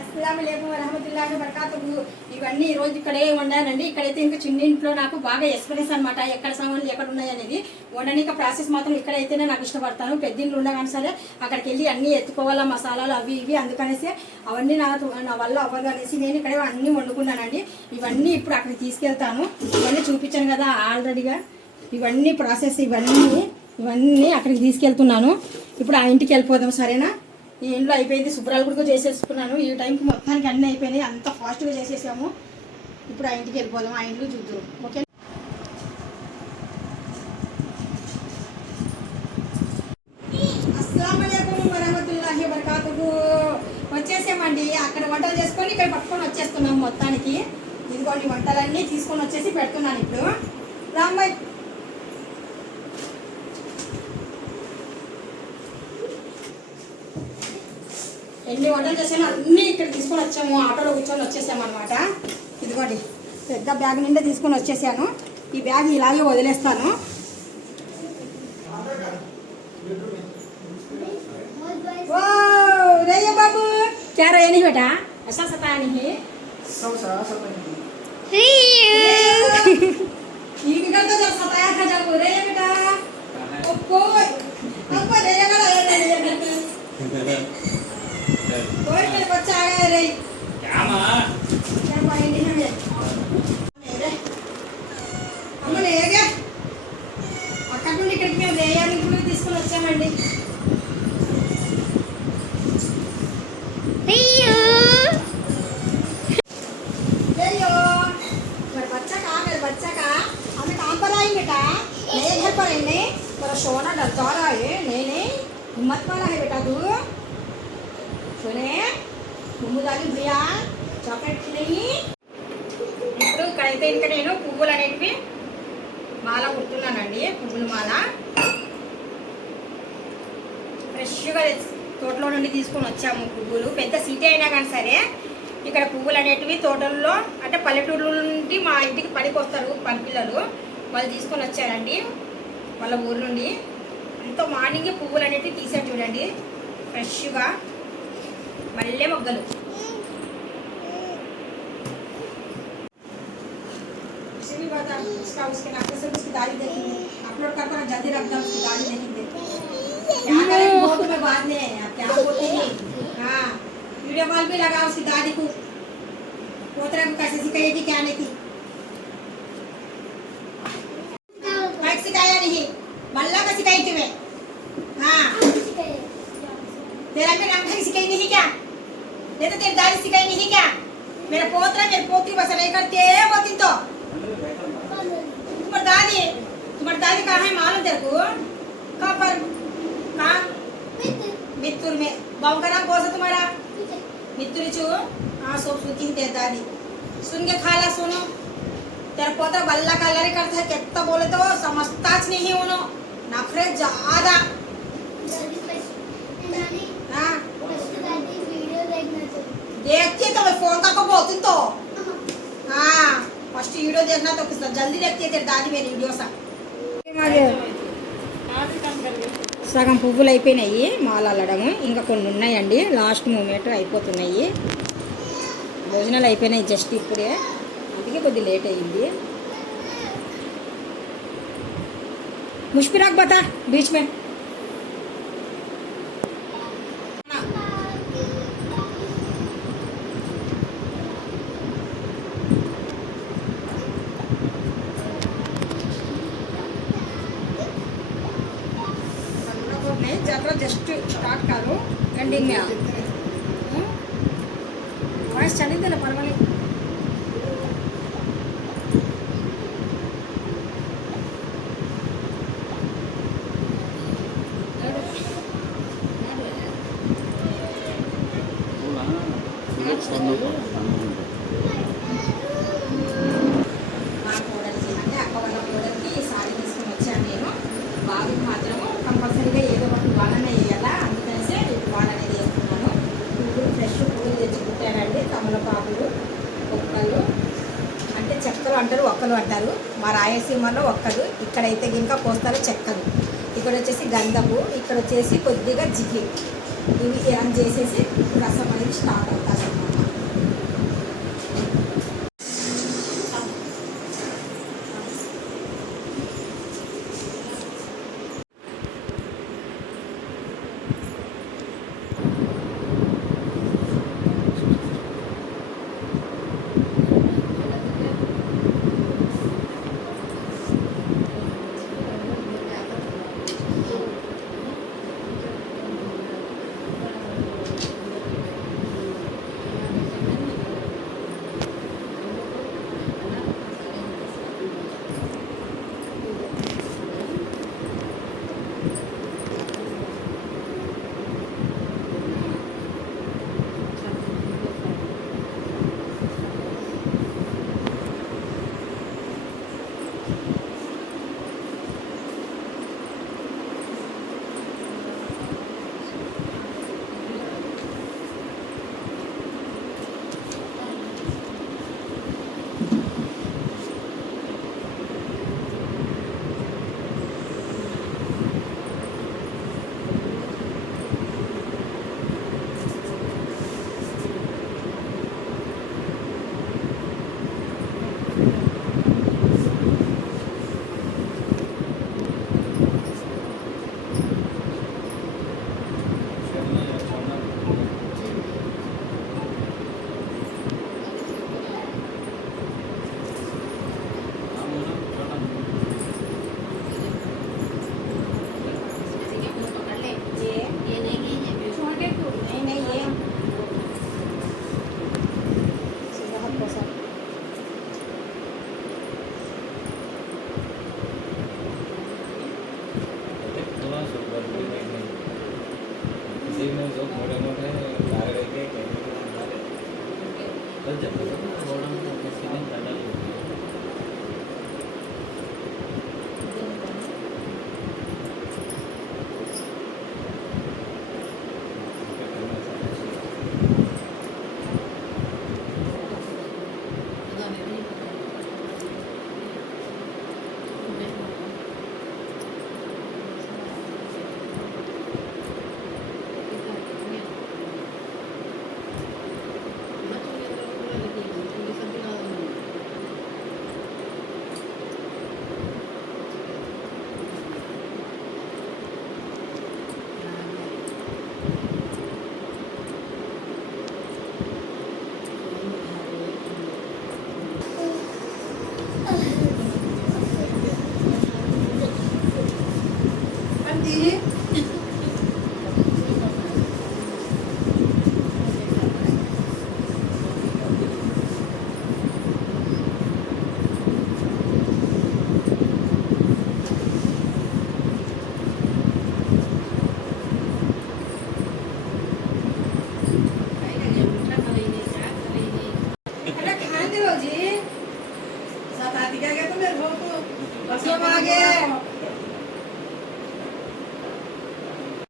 అస్సలాము వరహమతుల్లాహి ఇవన్నీ ఈ రోజు ఇక్కడే వండానండి. ఇక్కడైతే ఇంకా చిన్న ఇంట్లో నాకు బాగా ఎక్స్పీరియన్స్ అనమాట ఎక్కడ సామాన్లు ఎక్కడ ఉన్నాయనేది అనేది. ప్రాసెస్ మాత్రం ఇక్కడైతేనే నాకు ఇష్టపడతాను. పెద్ద ఉండగానే సరే అక్కడికి వెళ్ళి అన్నీ ఎత్తుకోవాలా మసాలాలు అవి ఇవి. అందుకనేసి అవన్నీ నా నా వల్ల అవ్వదు అనేసి నేను ఇక్కడే అన్నీ వండుకున్నానండి. ఇవన్నీ ఇప్పుడు అక్కడికి తీసుకెళ్తాను. ఇవన్నీ చూపించాను కదా ఆల్రెడీగా. ఇవన్నీ ప్రాసెస్ ఇవన్నీ ఇవన్నీ అక్కడికి తీసుకెళ్తున్నాను. ఇప్పుడు ఆ ఇంటికి వెళ్ళిపోదాం సరేనా? ఈ ఇంట్లో అయిపోయింది శుభ్రాలు కూడా చేసేసుకున్నాను. ఈ టైంకి మొత్తానికి అన్నీ అయిపోయినాయి. అంత ఫాస్ట్గా చేసేసాము. ఇప్పుడు ఆ ఇంటికి వెళ్ళిపోదాం. ఆ ఇంట్లో చూద్దాం. ఓకే? వచ్చేసామండి. అక్కడ వంటలు చేసుకొని ఇక్కడ పట్టుకొని వచ్చేస్తున్నాం మొత్తానికి. ఇదిగోండి వంటలన్నీ తీసుకొని వచ్చేసి పెడుతున్నాను ఇప్పుడు. రామ్మాయి ఎన్ని వంటలు చేసామో అన్నీ ఇక్కడ తీసుకొని వచ్చాము ఆటోలో కూర్చొని వచ్చేసాము అనమాట ఇదిగోండి పెద్ద బ్యాగ్ నిండా తీసుకొని వచ్చేసాను ఈ బ్యాగ్ ఇలాగే వదిలేస్తాను ఓ రేయ బాబు क्या रहे नहीं बेटा ऐसा सताया नहीं ये बिगड़ तो जब सताया था जब रे बेटा ओ कोई अब रे का रे रे रे कोई मेरे बच्चा आ गया रे क्या माँ क्या पाएंगे हमें रे అమ్మ లేగా అక్కడ నుండి ఇక్కడికి మేము రేయానికి కూడా తీసుకొని వచ్చామండి लेयो मेरा बच्चा कहाँ मेरा बच्चा कहाँ हमें काम पर आई बेटा नए घर पर है नहीं मेरा सोना डर जा रहा है नहीं नहीं हिम्मत वाला है बेटा तू సోనే చాక్లెట్ ఇప్పుడు ఇక్కడైతే ఇంకా నేను పువ్వులు అనేటివి మాల కుడుతున్నానండి పువ్వుల మాల. ఫ్రెష్గా తోటలో నుండి తీసుకొని వచ్చాము పువ్వులు. పెద్ద సిటీ అయినా కానీ సరే ఇక్కడ పువ్వులు అనేటివి తోటల్లో అంటే పల్లెటూరు నుండి మా ఇంటికి పనికి వస్తారు పనిపిల్లలు వాళ్ళు తీసుకొని వచ్చారండి వాళ్ళ ఊరు నుండి. ఎంతో మార్నింగే పువ్వులు అనేటివి తీసారు చూడండి. ఫ్రెష్గా. మల్లె మొగ్గలు उसे भी बता उसका उसके नाते से उसकी दाढ़ी देखेंगे अपलोड कर कर जल्दी रख दो उसकी दाढ़ी देखेंगे क्या करेंगे वो तुम्हें बाद में आप क्या बोलते हैं हाँ वीडियो कॉल भी लगा उसकी दाढ़ी को पोतरा को कैसे सिखाएगी क्या नहीं की कैसे सिखाया नहीं मल्ला का सिखाई तुम्हें हाँ तेरा भी रंग ढंग सिखाई नहीं क्या नहीं तो तेरी दाढ़ी सिखाई नहीं क्या? मेरा पोतरा मेरे पोती बस नहीं करते बोती तो। तुम्हारी दादी तुम्हारी दादी कहाँ है मालूम तेरे को? कहाँ पर? कहाँ? मित्तूर में। गाँव का नाम कौन सा तुम्हारा? मित्तूरी चू। हाँ सब सुनती तेरी दादी। सुन के खाला सुनो। तेरा पोता बल्ला कलर करता है कितना बोले तो समझता नहीं उन्हों। नखरे ज़्यादा। तो किस जल्दी देखती है तेरी दादी मेरी वीडियो सा సగం పువ్వులు అయిపోయినాయి మాల అల్లడము ఇంకా కొన్ని ఉన్నాయండి లాస్ట్ మూమెంట్ అయిపోతున్నాయి భోజనాలు అయిపోయినాయి జస్ట్ ఇప్పుడే అందుకే కొద్ది లేట్ అయ్యింది ముష్పిరాక్ బతా బీచ్ మే स्टार्ट करो एंडिंग में आओ वाइस चलिए ना परवाले మా అంటారు ఒక్కలు అంటారు. మా రాయలసీమలో ఒక్కలు ఇక్కడైతే ఇంకా కోస్తారు చెక్కలు ఇక్కడ వచ్చేసి గంధపు ఇక్కడ వచ్చేసి కొద్దిగా జిగి ఇవి చేసేసి రసం लोग मोटे मोटे তীরে